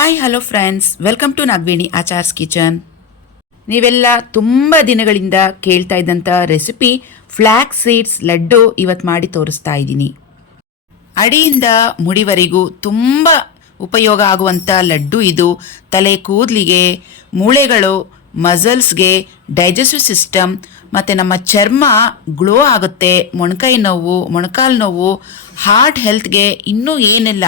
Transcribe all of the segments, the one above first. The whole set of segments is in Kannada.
Hi hello friends, welcome to Nagaveni Achar's kitchen. ನೀವೆಲ್ಲ ತುಂಬ ದಿನಗಳಿಂದ ಕೇಳ್ತಾ ಇದ್ದಂಥ ರೆಸಿಪಿ ಫ್ಲಾಕ್ಸ್ ಸೀಡ್ಸ್ ಲಡ್ಡು ಇವತ್ತು ಮಾಡಿ ತೋರಿಸ್ತಾ ಇದ್ದೀನಿ. ಅಡಿಯಿಂದ ಮುಡಿವರೆಗೂ ತುಂಬ ಉಪಯೋಗ ಆಗುವಂಥ ಲಡ್ಡು ಇದು. ತಲೆ ಕೂದಲಿಗೆ, ಮೂಳೆಗಳು, ಮಸಲ್ಸ್ಗೆ, ಡೈಜೆಸ್ಟಿವ್ ಸಿಸ್ಟಮ್ ಮತ್ತು ನಮ್ಮ ಚರ್ಮ ಗ್ಲೋ ಆಗುತ್ತೆ. ಮೊಣಕೈ ನೋವು, ಮೊಣಕಾಲು ನೋವು, ಹಾರ್ಟ್ ಹೆಲ್ತ್ಗೆ ಇನ್ನೂ ಏನೆಲ್ಲ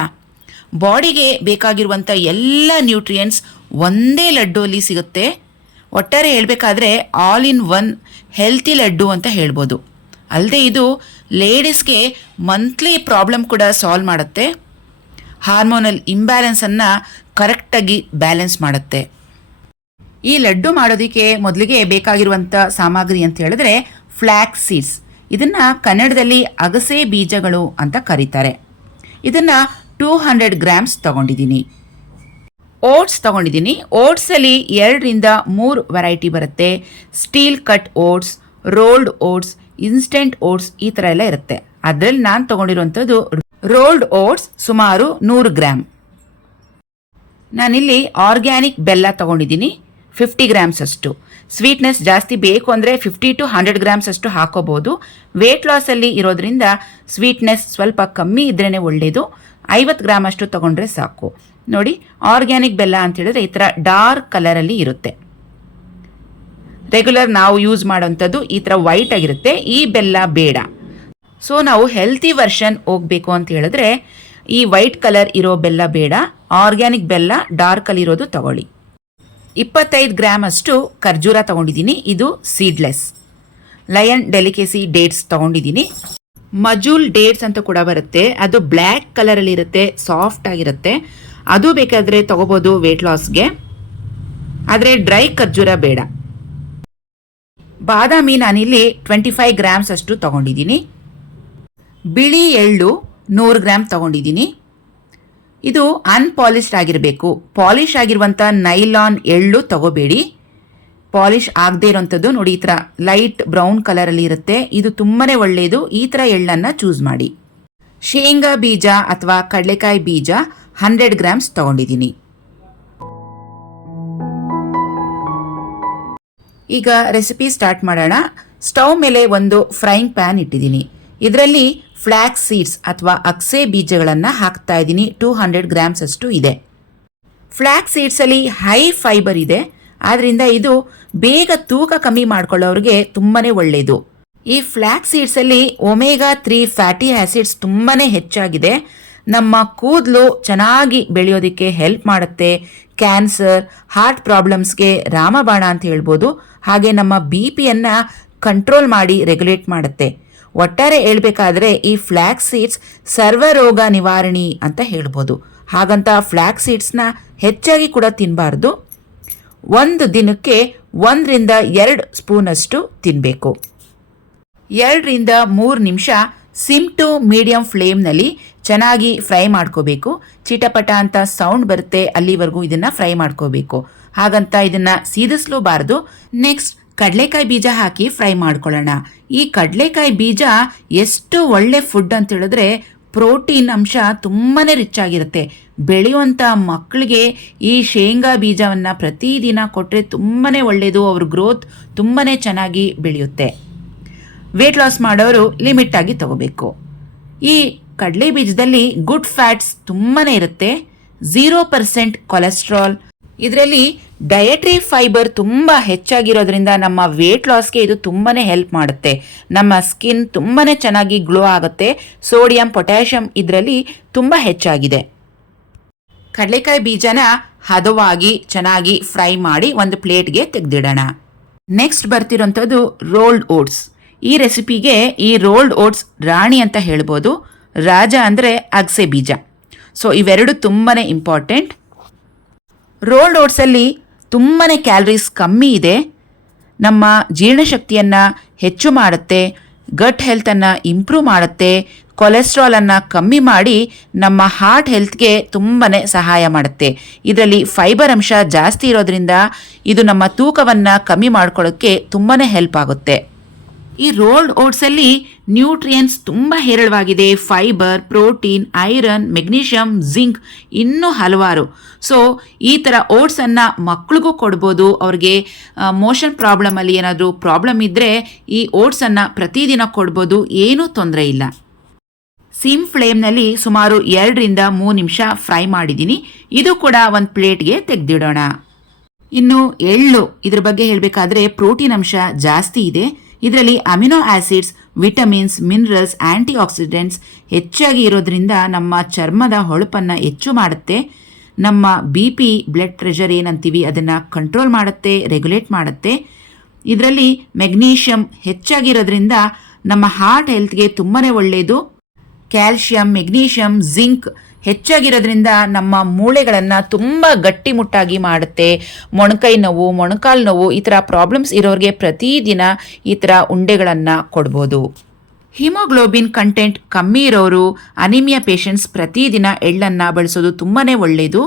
ಬಾಡಿಗೆ ಬೇಕಾಗಿರುವಂಥ ಎಲ್ಲ ನ್ಯೂಟ್ರಿಯೆಂಟ್ಸ್ ಒಂದೇ ಲಡ್ಡುವಲ್ಲಿ ಸಿಗುತ್ತೆ. ಒಟ್ಟಾರೆ ಹೇಳಬೇಕಾದ್ರೆ all in one healthy laddu ಅಂತ ಹೇಳ್ಬೋದು. ಅಲ್ಲದೆ ಇದು ಲೇಡೀಸ್ಗೆ ಮಂತ್ಲಿ ಪ್ರಾಬ್ಲಮ್ ಕೂಡ ಸಾಲ್ವ್ ಮಾಡುತ್ತೆ. ಹಾರ್ಮೋನಲ್ ಇಂಬ್ಯಾಲೆನ್ಸನ್ನು ಕರೆಕ್ಟಾಗಿ ಬ್ಯಾಲೆನ್ಸ್ ಮಾಡುತ್ತೆ. ಈ ಲಡ್ಡು ಮಾಡೋದಕ್ಕೆ ಮೊದಲಿಗೆ ಬೇಕಾಗಿರುವಂಥ ಸಾಮಗ್ರಿ ಅಂತ ಹೇಳಿದ್ರೆ ಫ್ಲಾಕ್ಸ್ ಸೀಡ್ಸ್. ಇದನ್ನು ಕನ್ನಡದಲ್ಲಿ ಅಗಸೆ ಬೀಜಗಳು ಅಂತ ಕರೀತಾರೆ. ಇದನ್ನು 200 ಗ್ರಾಮ್ಸ್ ತೊಗೊಂಡಿದ್ದೀನಿ. ಓಟ್ಸ್ ತೊಗೊಂಡಿದ್ದೀನಿ. ಓಟ್ಸಲ್ಲಿ 2-3 ವೆರೈಟಿ ಬರುತ್ತೆ. Steel cut oats, rolled oats, instant oats ಈ ಥರ ಎಲ್ಲ ಇರುತ್ತೆ. ಅದರಲ್ಲಿ ನಾನು ತೊಗೊಂಡಿರುವಂಥದ್ದು ರೋಲ್ಡ್ ಓಟ್ಸ್, ಸುಮಾರು 100 ಗ್ರಾಮ್. ನಾನಿಲ್ಲಿ ಆರ್ಗ್ಯಾನಿಕ್ ಬೆಲ್ಲ ತೊಗೊಂಡಿದ್ದೀನಿ, 50 ಗ್ರಾಮ್ಸ್ ಅಷ್ಟು. ಸ್ವೀಟ್ನೆಸ್ ಜಾಸ್ತಿ ಬೇಕು ಅಂದರೆ 50 to 100 ಗ್ರಾಮ್ಸ್ ಅಷ್ಟು ಹಾಕೋಬೋದು. ವೇಟ್ ಲಾಸಲ್ಲಿ ಇರೋದ್ರಿಂದ ಸ್ವೀಟ್ನೆಸ್ ಸ್ವಲ್ಪ ಕಮ್ಮಿ ಇದ್ರೇ ಒಳ್ಳೆಯದು. 50 ಗ್ರಾಮ್ ಅಷ್ಟು ತೊಗೊಂಡ್ರೆ ಸಾಕು. ನೋಡಿ, ಆರ್ಗ್ಯಾನಿಕ್ ಬೆಲ್ಲ ಅಂತ ಹೇಳಿದ್ರೆ ಈ ಥರ ಡಾರ್ಕ್ ಕಲರಲ್ಲಿ ಇರುತ್ತೆ. ರೆಗ್ಯುಲರ್ ನಾವು ಯೂಸ್ ಮಾಡೋವಂಥದ್ದು ಈ ಥರ ವೈಟ್ ಆಗಿರುತ್ತೆ. ಈ ಬೆಲ್ಲ ಬೇಡ. ಸೊ ನಾವು ಹೆಲ್ತಿ ವರ್ಷನ್ ಹೋಗಬೇಕು ಅಂತ ಹೇಳಿದ್ರೆ ಈ ವೈಟ್ ಕಲರ್ ಇರೋ ಬೆಲ್ಲ ಬೇಡ. ಆರ್ಗ್ಯಾನಿಕ್ ಬೆಲ್ಲ ಡಾರ್ಕಲ್ಲಿ ಇರೋದು ತಗೊಳ್ಳಿ. 25 ಗ್ರಾಮ್ ಅಷ್ಟು ಖರ್ಜೂರ ತೊಗೊಂಡಿದ್ದೀನಿ. ಇದು ಸೀಡ್ಲೆಸ್. ಲಯನ್ ಡೆಲಿಕೇಸಿ ಡೇಟ್ಸ್ ತೊಗೊಂಡಿದ್ದೀನಿ. ಮಜೂಲ್ ಡೇಟ್ಸ್ ಅಂತ ಕೂಡ ಬರುತ್ತೆ. ಅದು ಬ್ಲ್ಯಾಕ್ ಕಲರಲ್ಲಿ ಇರುತ್ತೆ, ಸಾಫ್ಟ್ ಆಗಿರುತ್ತೆ. ಅದು ಬೇಕಾದರೆ ತಗೋಬೋದು ವೇಟ್ ಲಾಸ್ಗೆ. ಆದರೆ ಡ್ರೈ ಖರ್ಜೂರ ಬೇಡ. ಬಾದಾಮಿ ನಾನಿಲ್ಲಿ 25 ಗ್ರಾಮ್ಸ್ ಅಷ್ಟು ತೊಗೊಂಡಿದ್ದೀನಿ. ಬಿಳಿ ಎಳ್ಳು 100 ಗ್ರಾಮ್ ತೊಗೊಂಡಿದ್ದೀನಿ. ಇದು ಅನ್ಪಾಲಿಶ್ಡ್ ಆಗಿರಬೇಕು. ಪಾಲಿಶ್ ಆಗಿರುವಂಥ ನೈಲಾನ್ ಎಳ್ಳು ತಗೋಬೇಡಿ. ಪಾಲಿಶ್ ಆಗದೆ ಇರೋಂಥದ್ದು ನೋಡಿ, ಈ ಥರ ಲೈಟ್ ಬ್ರೌನ್ ಕಲರಲ್ಲಿ ಇರುತ್ತೆ. ಇದು ತುಂಬಾ ಒಳ್ಳೆಯದು. ಈ ಥರ ಎಳ್ಳನ್ನು ಚೂಸ್ ಮಾಡಿ. ಶೇಂಗಾ ಬೀಜ ಅಥವಾ ಕಡಲೆಕಾಯಿ ಬೀಜ 100 ಗ್ರಾಮ್ಸ್ ತೊಗೊಂಡಿದ್ದೀನಿ. ಈಗ ರೆಸಿಪಿ ಸ್ಟಾರ್ಟ್ ಮಾಡೋಣ. ಸ್ಟವ್ ಮೇಲೆ ಒಂದು ಫ್ರೈಯಿಂಗ್ ಪ್ಯಾನ್ ಇಟ್ಟಿದ್ದೀನಿ. ಇದರಲ್ಲಿ ಫ್ಲಾಕ್ಸ್ ಸೀಡ್ಸ್ ಅಥವಾ ಅಗಸೆ ಬೀಜಗಳನ್ನು ಹಾಕ್ತಾ ಇದ್ದೀನಿ. 200 ಗ್ರಾಮ್ಸ್ ಅಷ್ಟು ಇದೆ. ಫ್ಲಾಕ್ಸ್ ಸೀಡ್ಸಲ್ಲಿ ಹೈ ಫೈಬರ್ ಇದೆ. ಆದ್ದರಿಂದ ಇದು ಬೇಗ ತೂಕ ಕಮ್ಮಿ ಮಾಡ್ಕೊಳ್ಳೋರಿಗೆ ತುಂಬಾ ಒಳ್ಳೆಯದು. ಈ ಫ್ಲಾಕ್ಸ್ ಸೀಡ್ಸಲ್ಲಿ ಒಮೆಗಾ 3 ಫ್ಯಾಟಿ ಆ್ಯಸಿಡ್ಸ್ ತುಂಬಾ ಹೆಚ್ಚಾಗಿದೆ. ನಮ್ಮ ಕೂದಲು ಚೆನ್ನಾಗಿ ಬೆಳೆಯೋದಕ್ಕೆ ಹೆಲ್ಪ್ ಮಾಡುತ್ತೆ. ಕ್ಯಾನ್ಸರ್, ಹಾರ್ಟ್ ಪ್ರಾಬ್ಲಮ್ಸ್ಗೆ ರಾಮಬಾಣ ಅಂತ ಹೇಳ್ಬೋದು. ಹಾಗೆ ನಮ್ಮ BP-ಯನ್ನು ಕಂಟ್ರೋಲ್ ಮಾಡಿ ರೆಗ್ಯುಲೇಟ್ ಮಾಡುತ್ತೆ. ಒಟ್ಟಾರೆ ಹೇಳ್ಬೇಕಾದ್ರೆ ಈ ಫ್ಲಾಕ್ಸ್ ಸೀಡ್ಸ್ ಸರ್ವರೋಗ ನಿವಾರಣಿ ಅಂತ ಹೇಳ್ಬೋದು. ಹಾಗಂತ ಫ್ಲಾಕ್ಸ್ ಸೀಡ್ಸ್ನ ಹೆಚ್ಚಾಗಿ ಕೂಡ ತಿನ್ನಬಾರ್ದು. ಒಂದು ದಿನಕ್ಕೆ 1-2 ಸ್ಪೂನಷ್ಟು ತಿನ್ನಬೇಕು. 2-3 ನಿಮಿಷ ಸಿಮ್ ಟು ಮೀಡಿಯಂ ಫ್ಲೇಮ್ನಲ್ಲಿ ಚೆನ್ನಾಗಿ ಫ್ರೈ ಮಾಡ್ಕೋಬೇಕು. ಚಿಟಪಟ ಅಂತ ಸೌಂಡ್ ಬರುತ್ತೆ, ಅಲ್ಲಿವರೆಗೂ ಇದನ್ನು ಫ್ರೈ ಮಾಡ್ಕೋಬೇಕು. ಹಾಗಂತ ಇದನ್ನು ಸೀದಿಸ್ಲೂಬಾರ್ದು. ನೆಕ್ಸ್ಟ್ ಕಡಲೆಕಾಯಿ ಬೀಜ ಹಾಕಿ ಫ್ರೈ ಮಾಡ್ಕೊಳ್ಳೋಣ. ಈ ಕಡಲೆಕಾಯಿ ಬೀಜ ಎಷ್ಟು ಒಳ್ಳೆ ಫುಡ್ ಅಂತ ಹೇಳಿದ್ರೆ ಪ್ರೋಟೀನ್ ಅಂಶ ತುಂಬಾ ರಿಚ್ ಆಗಿರುತ್ತೆ. ಬೆಳೆಯುವಂಥ ಮಕ್ಕಳಿಗೆ ಈ ಶೇಂಗಾ ಬೀಜವನ್ನು ಪ್ರತಿದಿನ ಕೊಟ್ಟರೆ ತುಂಬಾ ಒಳ್ಳೆಯದು. ಅವ್ರ ಗ್ರೋತ್ ತುಂಬಾ ಚೆನ್ನಾಗಿ ಬೆಳೆಯುತ್ತೆ. ವೇಟ್ ಲಾಸ್ ಮಾಡೋರು ಲಿಮಿಟಾಗಿ ತಗೋಬೇಕು. ಈ ಕಡಲೆ ಬೀಜದಲ್ಲಿ ಗುಡ್ ಫ್ಯಾಟ್ಸ್ ತುಂಬಾ ಇರುತ್ತೆ. 0% ಕೊಲೆಸ್ಟ್ರಾಲ್. ಇದರಲ್ಲಿ ಡಯಟ್ರಿ ಫೈಬರ್ ತುಂಬ ಹೆಚ್ಚಾಗಿರೋದ್ರಿಂದ ನಮ್ಮ ವೇಟ್ ಲಾಸ್ಗೆ ಇದು ತುಂಬಾ ಹೆಲ್ಪ್ ಮಾಡುತ್ತೆ. ನಮ್ಮ ಸ್ಕಿನ್ ತುಂಬಾ ಚೆನ್ನಾಗಿ ಗ್ಲೋ ಆಗುತ್ತೆ. ಸೋಡಿಯಂ, ಪೊಟ್ಯಾಷಿಯಂ ಇದರಲ್ಲಿ ತುಂಬ ಹೆಚ್ಚಾಗಿದೆ. ಕಡಲೆಕಾಯಿ ಬೀಜನ ಹದವಾಗಿ ಚೆನ್ನಾಗಿ ಫ್ರೈ ಮಾಡಿ ಒಂದು ಪ್ಲೇಟ್ಗೆ ತೆಗೆದಿಡೋಣ. ನೆಕ್ಸ್ಟ್ ಬರ್ತಿರೋಂಥದ್ದು ರೋಲ್ಡ್ ಓಟ್ಸ್. ಈ ರೆಸಿಪಿಗೆ ಈ ರೋಲ್ಡ್ ಓಟ್ಸ್ ರಾಣಿ ಅಂತ ಹೇಳ್ಬೋದು. ರಾಜ ಅಂದರೆ ಅಗಸೆ ಬೀಜ. ಸೊ ಇವೆರಡು ತುಂಬಾ ಇಂಪಾರ್ಟೆಂಟ್. ರೋಲ್ಡ್ ಓಟ್ಸಲ್ಲಿ ತುಂಬಾ ಕ್ಯಾಲರೀಸ್ ಕಮ್ಮಿ ಇದೆ. ನಮ್ಮ ಜೀರ್ಣಶಕ್ತಿಯನ್ನು ಹೆಚ್ಚು ಮಾಡುತ್ತೆ. ಗಟ್ ಹೆಲ್ತನ್ನು ಇಂಪ್ರೂವ್ ಮಾಡುತ್ತೆ. ಕೊಲೆಸ್ಟ್ರಾಲನ್ನು ಕಮ್ಮಿ ಮಾಡಿ ನಮ್ಮ ಹಾರ್ಟ್ ಹೆಲ್ತ್ಗೆ ತುಂಬಾ ಸಹಾಯ ಮಾಡುತ್ತೆ. ಇದರಲ್ಲಿ ಫೈಬರ್ ಅಂಶ ಜಾಸ್ತಿ ಇರೋದ್ರಿಂದ ಇದು ನಮ್ಮ ತೂಕವನ್ನು ಕಮ್ಮಿ ಮಾಡ್ಕೊಳ್ಳೋಕ್ಕೆ ತುಂಬಾ ಹೆಲ್ಪ್ ಆಗುತ್ತೆ. ಈ ರೋಲ್ಡ್ ಓಟ್ಸಲ್ಲಿ ನ್ಯೂಟ್ರಿಯೆಂಟ್ಸ್ ತುಂಬ ಹೇರಳವಾಗಿದೆ. Fibre, protein, iron, magnesium, zinc, ಇನ್ನೂ ಹಲವಾರು. ಸೊ ಈ ಥರ ಓಟ್ಸನ್ನು ಮಕ್ಳಿಗೂ ಕೊಡ್ಬೋದು. ಅವ್ರಿಗೆ ಮೋಷನ್ ಪ್ರಾಬ್ಲಮಲ್ಲಿ ಏನಾದರೂ ಪ್ರಾಬ್ಲಮ್ ಇದ್ದರೆ ಈ ಓಟ್ಸನ್ನು ಪ್ರತಿದಿನ ಕೊಡ್ಬೋದು, ಏನೂ ತೊಂದರೆ ಇಲ್ಲ. ಸಿಮ್ ಫ್ಲೇಮ್ನಲ್ಲಿ ಸುಮಾರು 2-3 ನಿಮಿಷ ಫ್ರೈ ಮಾಡಿದ್ದೀನಿ. ಇದು ಕೂಡ ಒಂದು ಪ್ಲೇಟ್ಗೆ ತೆಗೆದಿಡೋಣ. ಇನ್ನು ಎಳ್ಳು, ಇದ್ರ ಬಗ್ಗೆ ಹೇಳಬೇಕಾದ್ರೆ ಪ್ರೋಟೀನ್ ಅಂಶ ಜಾಸ್ತಿ ಇದೆ. ಇದರಲ್ಲಿ amino acids, vitamins, minerals, antioxidants ಹೆಚ್ಚಾಗಿ ಇರೋದ್ರಿಂದ ನಮ್ಮ ಚರ್ಮದ ಹೊಳಪನ್ನು ಹೆಚ್ಚು ಮಾಡುತ್ತೆ. ನಮ್ಮ BP, ಬ್ಲಡ್ ಪ್ರೆಷರ್ ಏನಂತೀವಿ ಅದನ್ನು ಕಂಟ್ರೋಲ್ ಮಾಡುತ್ತೆ, ರೆಗ್ಯುಲೇಟ್ ಮಾಡುತ್ತೆ. ಇದರಲ್ಲಿ ಮೆಗ್ನೀಷಿಯಮ್ ಹೆಚ್ಚಾಗಿರೋದ್ರಿಂದ ನಮ್ಮ ಹಾರ್ಟ್ ಹೆಲ್ತ್ಗೆ ತುಂಬಾ ಒಳ್ಳೆಯದು. ಕ್ಯಾಲ್ಶಿಯಂ, ಮೆಗ್ನೀಷಿಯಮ್, ಜಿಂಕ್ ಹೆಚ್ಚಾಗಿರೋದ್ರಿಂದ ನಮ್ಮ ಮೂಳೆಗಳನ್ನು ತುಂಬ ಗಟ್ಟಿಮುಟ್ಟಾಗಿ ಮಾಡುತ್ತೆ. ಮೊಣಕೈ ನೋವು, ಮೊಣಕಾಲು ನೋವು ಈ ಥರ ಪ್ರಾಬ್ಲಮ್ಸ್ ಇರೋರಿಗೆ ಪ್ರತಿದಿನ ಈ ಥರ ಉಂಡೆಗಳನ್ನು ಕೊಡ್ಬೋದು. ಹಿಮೋಗ್ಲೋಬಿನ್ ಕಂಟೆಂಟ್ ಕಮ್ಮಿ ಇರೋರು, ಅನಿಮಿಯಾ ಪೇಷಂಟ್ಸ್ ಪ್ರತಿದಿನ ಎಳ್ಳನ್ನು ಬಳಸೋದು ತುಂಬಾ ಒಳ್ಳೆಯದು.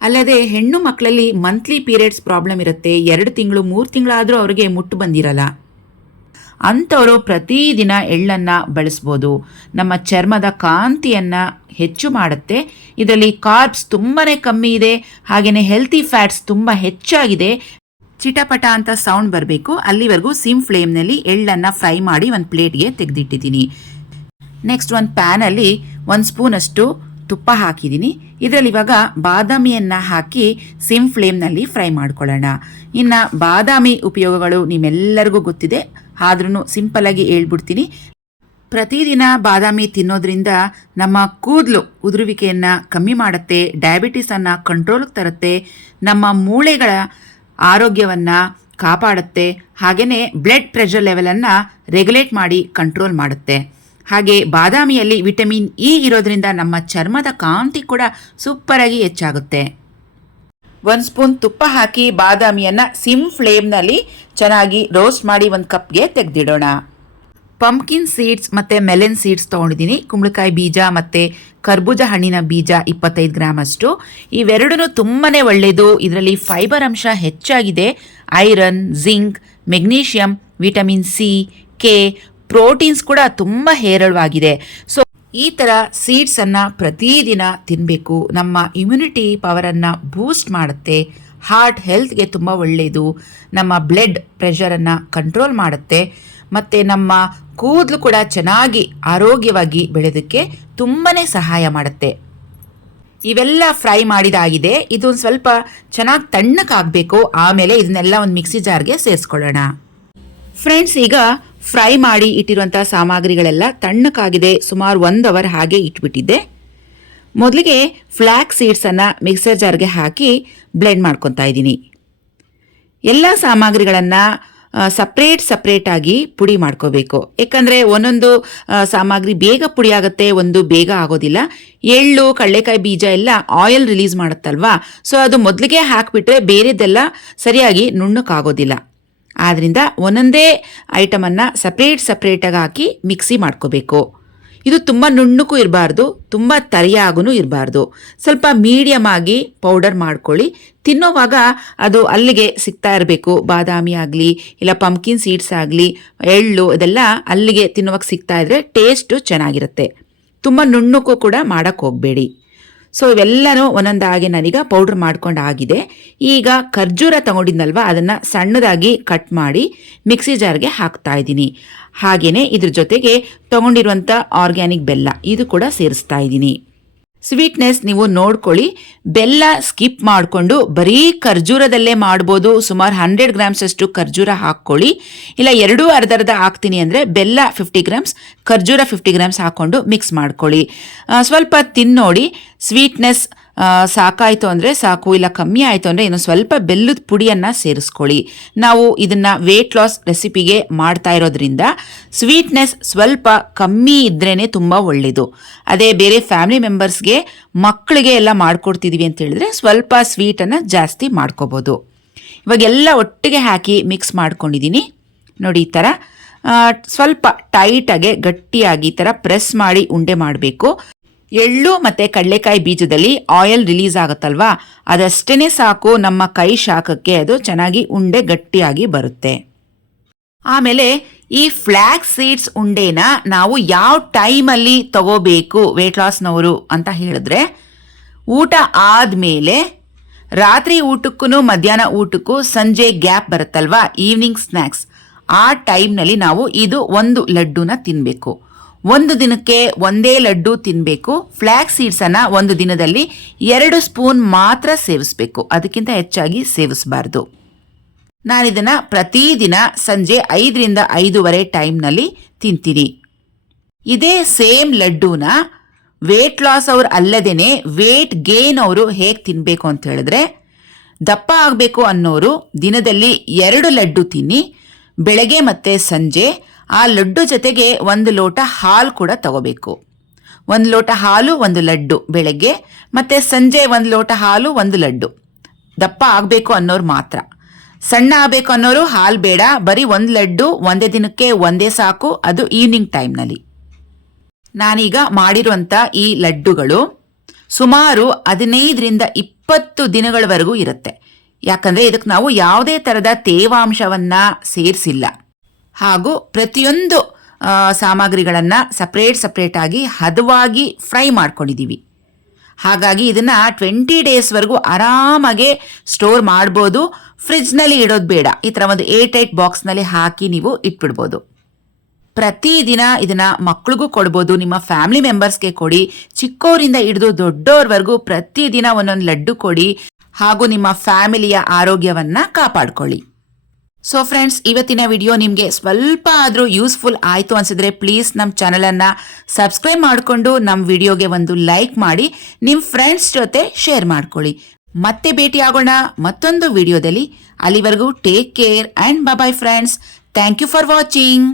ಅಲ್ಲದೆ ಹೆಣ್ಣು ಮಕ್ಕಳಲ್ಲಿ ಮಂತ್ಲಿ ಪೀರಿಯಡ್ಸ್ ಪ್ರಾಬ್ಲಮ್ ಇರುತ್ತೆ. 2 ತಿಂಗಳು 3 ತಿಂಗಳಾದರೂ ಅವರಿಗೆ ಮುಟ್ಟು ಬಂದಿರಲ್ಲ. ಅಂಥವರು ಪ್ರತಿದಿನ ಎಳ್ಳನ್ನು ಬಳಸ್ಬೋದು. ನಮ್ಮ ಚರ್ಮದ ಕಾಂತಿಯನ್ನು ಹೆಚ್ಚು ಮಾಡುತ್ತೆ. ಇದರಲ್ಲಿ ಕಾರ್ಬ್ಸ್ ತುಂಬಾ ಕಮ್ಮಿ ಇದೆ. ಹಾಗೆಯೇ ಹೆಲ್ತಿ ಫ್ಯಾಟ್ಸ್ ತುಂಬ ಹೆಚ್ಚಾಗಿದೆ. ಚಿಟಪಟ ಅಂತ ಸೌಂಡ್ ಬರಬೇಕು ಅಲ್ಲಿವರೆಗೂ ಸಿಮ್ ಫ್ಲೇಮ್ನಲ್ಲಿ ಎಳ್ಳನ್ನು ಫ್ರೈ ಮಾಡಿ ಒಂದು ಪ್ಲೇಟ್ಗೆ ತೆಗೆದಿಟ್ಟಿದ್ದೀನಿ. ನೆಕ್ಸ್ಟ್ ಒಂದು ಪ್ಯಾನಲ್ಲಿ 1 ಸ್ಪೂನಷ್ಟು ತುಪ್ಪ ಹಾಕಿದ್ದೀನಿ. ಇದರಲ್ಲಿ ಇವಾಗ ಬಾದಾಮಿಯನ್ನು ಹಾಕಿ ಸಿಮ್ ಫ್ಲೇಮ್ನಲ್ಲಿ ಫ್ರೈ ಮಾಡ್ಕೊಳ್ಳೋಣ. ಇನ್ನು ಬಾದಾಮಿ ಉಪಯೋಗಗಳು ನಿಮ್ಮೆಲ್ಲರಿಗೂ ಗೊತ್ತಿದೆ, ಆದ್ರೂ ಸಿಂಪಲ್ಲಾಗಿ ಹೇಳ್ಬಿಡ್ತೀನಿ. ಪ್ರತಿದಿನ ಬಾದಾಮಿ ತಿನ್ನೋದ್ರಿಂದ ನಮ್ಮ ಕೂದಲು ಉದುರುವಿಕೆಯನ್ನು ಕಮ್ಮಿ ಮಾಡುತ್ತೆ, ಡಯಾಬಿಟಿಸನ್ನು ಕಂಟ್ರೋಲ್ಗೆ ತರುತ್ತೆ, ನಮ್ಮ ಮೂಳೆಗಳ ಆರೋಗ್ಯವನ್ನು ಕಾಪಾಡುತ್ತೆ, ಹಾಗೆಯೇ ಬ್ಲಡ್ ಪ್ರೆಷರ್ ಲೆವೆಲನ್ನು ರೆಗ್ಯುಲೇಟ್ ಮಾಡಿ ಕಂಟ್ರೋಲ್ ಮಾಡುತ್ತೆ. ಹಾಗೆ ಬಾದಾಮಿಯಲ್ಲಿ ವಿಟಮಿನ್ ಇ ಇರೋದ್ರಿಂದ ನಮ್ಮ ಚರ್ಮದ ಕಾಂತಿ ಕೂಡ ಸೂಪರಾಗಿ ಹೆಚ್ಚಾಗುತ್ತೆ. 1 ಸ್ಪೂನ್ ತುಪ್ಪ ಹಾಕಿ ಬಾದಾಮಿಯನ್ನು ಸಿಮ್ ಫ್ಲೇಮ್ನಲ್ಲಿ ಚೆನ್ನಾಗಿ ರೋಸ್ಟ್ ಮಾಡಿ ಒಂದು ಕಪ್ಗೆ ತೆಗೆದಿಡೋಣ. ಪಂಪ್ಕಿನ್ ಸೀಡ್ಸ್ ಮತ್ತು ಮೆಲನ್ ಸೀಡ್ಸ್ ತೊಗೊಂಡಿದ್ದೀನಿ. ಕುಂಬಳಕಾಯಿ ಬೀಜ ಮತ್ತು ಕರ್ಬೂಜ ಹಣ್ಣಿನ ಬೀಜ 25 ಗ್ರಾಮ್ ಅಷ್ಟು. ಇವೆರಡೂ ತುಂಬಾ ಒಳ್ಳೆಯದು. ಇದರಲ್ಲಿ ಫೈಬರ್ ಅಂಶ ಹೆಚ್ಚಾಗಿದೆ. Iron, zinc, magnesium, vitamin C, K, proteins ಕೂಡ ತುಂಬ ಹೇರಳವಾಗಿದೆ. ಸೊ ಈ ಥರ ಸೀಡ್ಸನ್ನು ಪ್ರತಿದಿನ ತಿನ್ನಬೇಕು. ನಮ್ಮ ಇಮ್ಯುನಿಟಿ ಪವರನ್ನು ಬೂಸ್ಟ್ ಮಾಡುತ್ತೆ, ಹಾರ್ಟ್ ಹೆಲ್ತ್ಗೆ ತುಂಬ ಒಳ್ಳೆಯದು, ನಮ್ಮ ಬ್ಲಡ್ ಪ್ರೆಷರನ್ನು ಕಂಟ್ರೋಲ್ ಮಾಡುತ್ತೆ, ಮತ್ತು ನಮ್ಮ ಕೂದಲು ಕೂಡ ಚೆನ್ನಾಗಿ ಆರೋಗ್ಯವಾಗಿ ಬೆಳೆಯೋದಕ್ಕೆ ತುಂಬಾ ಸಹಾಯ ಮಾಡುತ್ತೆ. ಇವೆಲ್ಲ ಫ್ರೈ ಮಾಡಿದಾಗಿದೆ. ಇದೊಂದು ಸ್ವಲ್ಪ ಚೆನ್ನಾಗಿ ತಣ್ಣಕ್ಕಾಗಬೇಕು. ಆಮೇಲೆ ಇದನ್ನೆಲ್ಲ ಒಂದು ಮಿಕ್ಸಿ ಜಾರ್ಗೆ ಸೇರಿಸ್ಕೊಳ್ಳೋಣ. ಫ್ರೆಂಡ್ಸ್, ಈಗ ಫ್ರೈ ಮಾಡಿ ಇಟ್ಟಿರುವಂಥ ಸಾಮಗ್ರಿಗಳೆಲ್ಲ ತಣ್ಣಕ್ಕಾಗಿದೆ. ಸುಮಾರು 1 ಅವರ್ ಹಾಗೆ ಇಟ್ಬಿಟ್ಟಿದ್ದೆ. ಮೊದಲಿಗೆ ಫ್ಲಾಕ್ಸ್ ಸೀಡ್ಸನ್ನು ಮಿಕ್ಸರ್ ಜಾರ್ಗೆ ಹಾಕಿ ಬ್ಲೆಂಡ್ ಮಾಡ್ಕೊತಾ ಇದ್ದೀನಿ. ಎಲ್ಲ ಸಾಮಗ್ರಿಗಳನ್ನು ಸಪ್ರೇಟಾಗಿ ಪುಡಿ ಮಾಡ್ಕೋಬೇಕು. ಯಾಕಂದರೆ ಒಂದೊಂದು ಸಾಮಗ್ರಿ ಬೇಗ ಪುಡಿ ಆಗುತ್ತೆ, ಒಂದು ಬೇಗ ಆಗೋದಿಲ್ಲ. ಎಳ್ಳು, ಕಡಲೆಕಾಯಿ ಬೀಜ ಎಲ್ಲ ಆಯಿಲ್ ರಿಲೀಸ್ ಮಾಡುತ್ತಲ್ವಾ, ಸೊ ಅದು ಮೊದಲಿಗೆ ಹಾಕಿಬಿಟ್ರೆ ಬೇರೆದೆಲ್ಲ ಸರಿಯಾಗಿ ನುಣ್ಣಕ್ಕಾಗೋದಿಲ್ಲ. ಆದ್ದರಿಂದ ಒಂದೊಂದೇ ಐಟಮನ್ನು ಸಪ್ರೇಟಾಗಿ ಹಾಕಿ ಮಿಕ್ಸಿ ಮಾಡ್ಕೋಬೇಕು. ಇದು ತುಂಬ ನುಣ್ಣಕ್ಕೂ ಇರಬಾರ್ದು, ತುಂಬ ತರಿಯಾಗೂ ಇರಬಾರ್ದು. ಸ್ವಲ್ಪ ಮೀಡಿಯಮ್ ಆಗಿ ಪೌಡರ್ ಮಾಡ್ಕೊಳ್ಳಿ. ತಿನ್ನೋವಾಗ ಅದು ಅಲ್ಲಿಗೆ ಸಿಗ್ತಾ ಇರಬೇಕು. ಬಾದಾಮಿ ಆಗಲಿ ಇಲ್ಲ ಪಂಪ್ಕಿನ್ ಸೀಡ್ಸ್ ಆಗಲಿ, ಎಳ್ಳು ಇದೆಲ್ಲ ಅಲ್ಲಿಗೆ ತಿನ್ನೋವಾಗ ಸಿಗ್ತಾ ಇದ್ರೆ ಟೇಸ್ಟು ಚೆನ್ನಾಗಿರುತ್ತೆ. ತುಂಬ ನುಣ್ಣಕ್ಕೂ ಕೂಡ ಮಾಡೋಕ್ಕೆ ಹೋಗಬೇಡಿ. ಸೊ ಇವೆಲ್ಲನೂ ಒಂದೊಂದಾಗಿ ನಾನೀಗ ಪೌಡ್ರ್ ಮಾಡ್ಕೊಂಡು ಆಗಿದೆ. ಈಗ ಖರ್ಜೂರ ತಗೊಂಡಿದ್ನಲ್ವ, ಅದನ್ನು ಸಣ್ಣದಾಗಿ ಕಟ್ ಮಾಡಿ ಮಿಕ್ಸಿ ಜಾರ್ಗೆ ಹಾಕ್ತಾ ಇದ್ದೀನಿ. ಹಾಗೆಯೇ ಇದ್ರ ಜೊತೆಗೆ ತಗೊಂಡಿರುವಂಥ ಆರ್ಗ್ಯಾನಿಕ್ ಬೆಲ್ಲ ಇದು ಕೂಡ ಸೇರಿಸ್ತಾ ಇದ್ದೀನಿ. ಸ್ವೀಟ್ನೆಸ್ ನೀವು ನೋಡ್ಕೊಳ್ಳಿ. ಬೆಲ್ಲ ಸ್ಕಿಪ್ ಮಾಡಿಕೊಂಡು ಬರೀ ಖರ್ಜೂರದಲ್ಲೇ ಮಾಡ್ಬೋದು. ಸುಮಾರು 100 ಗ್ರಾಮ್ಸ್ ಅಷ್ಟು ಖರ್ಜೂರ ಹಾಕ್ಕೊಳ್ಳಿ. ಇಲ್ಲ 2 ಅರ್ಧ ಹಾಕ್ತೀನಿ ಅಂದರೆ ಬೆಲ್ಲ 50 ಗ್ರಾಮ್ಸ್, ಖರ್ಜೂರ 50 ಗ್ರಾಮ್ಸ್ ಹಾಕ್ಕೊಂಡು ಮಿಕ್ಸ್ ಮಾಡ್ಕೊಳ್ಳಿ. ಸ್ವಲ್ಪ ತಿನ್ನೋಡಿ. ಸ್ವೀಟ್ನೆಸ್ ಸಾಕಾಯಿತು ಅಂದರೆ ಸಾಕು, ಇಲ್ಲ ಕಮ್ಮಿ ಆಯಿತು ಅಂದರೆ ಇನ್ನು ಸ್ವಲ್ಪ ಬೆಲ್ಲದ ಪುಡಿಯನ್ನು ಸೇರಿಸ್ಕೊಳ್ಳಿ. ನಾವು ಇದನ್ನು ವೇಟ್ ಲಾಸ್ ರೆಸಿಪಿಗೆ ಮಾಡ್ತಾ ಇರೋದ್ರಿಂದ ಸ್ವೀಟ್ನೆಸ್ ಸ್ವಲ್ಪ ಕಮ್ಮಿ ಇದ್ರೇ ತುಂಬ ಒಳ್ಳೆಯದು. ಅದೇ ಬೇರೆ ಫ್ಯಾಮಿಲಿ ಮೆಂಬರ್ಸ್ಗೆ, ಮಕ್ಕಳಿಗೆ ಎಲ್ಲ ಮಾಡ್ಕೊಡ್ತಿದ್ದೀವಿ ಅಂತ ಹೇಳಿದ್ರೆ ಸ್ವಲ್ಪ ಸ್ವೀಟನ್ನು ಜಾಸ್ತಿ ಮಾಡ್ಕೋಬೋದು. ಇವಾಗೆಲ್ಲ ಒಟ್ಟಿಗೆ ಹಾಕಿ ಮಿಕ್ಸ್ ಮಾಡ್ಕೊಂಡಿದ್ದೀನಿ ನೋಡಿ. ಈ ಥರ ಸ್ವಲ್ಪ ಟೈಟಾಗೆ ಗಟ್ಟಿಯಾಗಿ ಈ ಥರ ಪ್ರೆಸ್ ಮಾಡಿ ಉಂಡೆ ಮಾಡಬೇಕು. ಎಳ್ಳು ಮತ್ತು ಕಡಲೆಕಾಯಿ ಬೀಜದಲ್ಲಿ ಆಯಿಲ್ ರಿಲೀಸ್ ಆಗುತ್ತಲ್ವಾ, ಅದಷ್ಟೇ ಸಾಕು ನಮ್ಮ ಕೈ ಶಾಖಕ್ಕೆ ಅದು ಚೆನ್ನಾಗಿ ಉಂಡೆ ಗಟ್ಟಿಯಾಗಿ ಬರುತ್ತೆ. ಆಮೇಲೆ ಈ ಫ್ಲ್ಯಾಕ್ಸ್ ಸೀಡ್ಸ್ ಉಂಡೆನ ನಾವು ಯಾವ ಟೈಮಲ್ಲಿ ತಗೋಬೇಕು ವೇಟ್ ಲಾಸ್ನವರು ಅಂತ ಹೇಳಿದ್ರೆ, ಊಟ ಆದಮೇಲೆ ರಾತ್ರಿ ಊಟಕ್ಕೂ ಮಧ್ಯಾಹ್ನ ಊಟಕ್ಕೂ ಸಂಜೆ ಗ್ಯಾಪ್ ಬರುತ್ತಲ್ವಾ, ಈವ್ನಿಂಗ್ ಸ್ನ್ಯಾಕ್ಸ್, ಆ ಟೈಮ್ನಲ್ಲಿ ನಾವು ಇದು ಒಂದು ಲಡ್ಡುನ ತಿನ್ನಬೇಕು. ಒಂದು ದಿನಕ್ಕೆ ಒಂದೇ ಲಡ್ಡು ತಿನ್ನಬೇಕು. ಫ್ಲ್ಯಾಕ್ಸ್ ಸೀಡ್ಸನ್ನು ಒಂದು ದಿನದಲ್ಲಿ 2 ಸ್ಪೂನ್ ಮಾತ್ರ ಸೇವಿಸಬೇಕು, ಅದಕ್ಕಿಂತ ಹೆಚ್ಚಾಗಿ ಸೇವಿಸಬಾರ್ದು. ನಾನಿದನ್ನು ಪ್ರತಿದಿನ ಸಂಜೆ 5ರಿಂದ 5:30 ಟೈಮ್ನಲ್ಲಿ ತಿಂತೀನಿ. ಇದೇ ಸೇಮ್ ಲಡ್ಡೂನ ವೇಟ್ ಲಾಸ್ ಅವ್ರು ಅಲ್ಲದೇನೆ ವೇಟ್ ಗೇನ್ ಅವರು ಹೇಗೆ ತಿನ್ನಬೇಕು ಅಂತ ಹೇಳಿದ್ರೆ, ದಪ್ಪ ಆಗಬೇಕು ಅನ್ನೋರು ದಿನದಲ್ಲಿ 2 ಲಡ್ಡು ತಿನ್ನಿ. ಬೆಳಗ್ಗೆ ಮತ್ತು ಸಂಜೆ ಆ ಲಡ್ಡು ಜೊತೆಗೆ 1 ಲೋಟ ಹಾಲು ಕೂಡ ತಗೋಬೇಕು. 1 ಲೋಟ ಹಾಲು 1 ಲಡ್ಡು ಬೆಳಗ್ಗೆ, ಮತ್ತು ಸಂಜೆ 1 ಲೋಟ ಹಾಲು 1 ಲಡ್ಡು. ದಪ್ಪ ಆಗಬೇಕು ಅನ್ನೋರು ಮಾತ್ರ. ಸಣ್ಣ ಆಗಬೇಕು ಅನ್ನೋರು ಹಾಲು ಬೇಡ, ಬರೀ 1 ಲಡ್ಡು ಒಂದೇ ದಿನಕ್ಕೆ ಒಂದೇ ಸಾಕು, ಅದು ಈವ್ನಿಂಗ್ ಟೈಮ್ನಲ್ಲಿ. ನಾನೀಗ ಮಾಡಿರುವಂಥ ಈ ಲಡ್ಡುಗಳು ಸುಮಾರು 15ರಿಂದ 20 ದಿನಗಳವರೆಗೂ ಇರುತ್ತೆ. ಯಾಕಂದರೆ ಇದಕ್ಕೆ ನಾವು ಯಾವುದೇ ಥರದ ತೇವಾಂಶವನ್ನು ಸೇರಿಸಿಲ್ಲ, ಹಾಗೂ ಪ್ರತಿಯೊಂದು ಸಾಮಗ್ರಿಗಳನ್ನು ಸಪ್ರೇಟಾಗಿ ಹದವಾಗಿ ಫ್ರೈ ಮಾಡ್ಕೊಂಡಿದ್ದೀವಿ. ಹಾಗಾಗಿ ಇದನ್ನು 20 ಡೇಸ್ವರೆಗೂ ಆರಾಮಾಗೆ ಸ್ಟೋರ್ ಮಾಡ್ಬೋದು. ಫ್ರಿಜ್ನಲ್ಲಿ ಇಡೋದು ಬೇಡ, ಈ ಥರ ಒಂದು 8 ಬಾಕ್ಸ್ನಲ್ಲಿ ಹಾಕಿ ನೀವು ಇಟ್ಬಿಡ್ಬೋದು. ಪ್ರತಿದಿನ ಇದನ್ನು ಮಕ್ಳಿಗೂ ಕೊಡ್ಬೋದು, ನಿಮ್ಮ ಫ್ಯಾಮಿಲಿ ಮೆಂಬರ್ಸ್ಗೆ ಕೊಡಿ. ಚಿಕ್ಕವರಿಂದ ಹಿಡಿದು ದೊಡ್ಡೋರ್ವರೆಗೂ ಪ್ರತಿದಿನ ಒಂದೊಂದು ಲಡ್ಡು ಕೊಡಿ, ಹಾಗೂ ನಿಮ್ಮ ಫ್ಯಾಮಿಲಿಯ ಆರೋಗ್ಯವನ್ನು ಕಾಪಾಡ್ಕೊಳ್ಳಿ. ಸೊ ಫ್ರೆಂಡ್ಸ್, ಇವತ್ತಿನ ವಿಡಿಯೋ ನಿಮಗೆ ಸ್ವಲ್ಪ ಆದರೂ ಯೂಸ್ಫುಲ್ ಆಯಿತು ಅನಿಸಿದ್ರೆ ಪ್ಲೀಸ್ ನಮ್ಮ ಚಾನಲನ್ನು ಸಬ್ಸ್ಕ್ರೈಬ್ ಮಾಡಿಕೊಂಡು ನಮ್ಮ ವಿಡಿಯೋಗೆ ಒಂದು ಲೈಕ್ ಮಾಡಿ, ನಿಮ್ಮ ಫ್ರೆಂಡ್ಸ್ ಜೊತೆ ಶೇರ್ ಮಾಡ್ಕೊಳ್ಳಿ. ಮತ್ತೆ ಭೇಟಿಯಾಗೋಣ ಮತ್ತೊಂದು ವಿಡಿಯೋದಲ್ಲಿ. ಅಲ್ಲಿವರೆಗೂ take care and bye friends. Thank you for watching.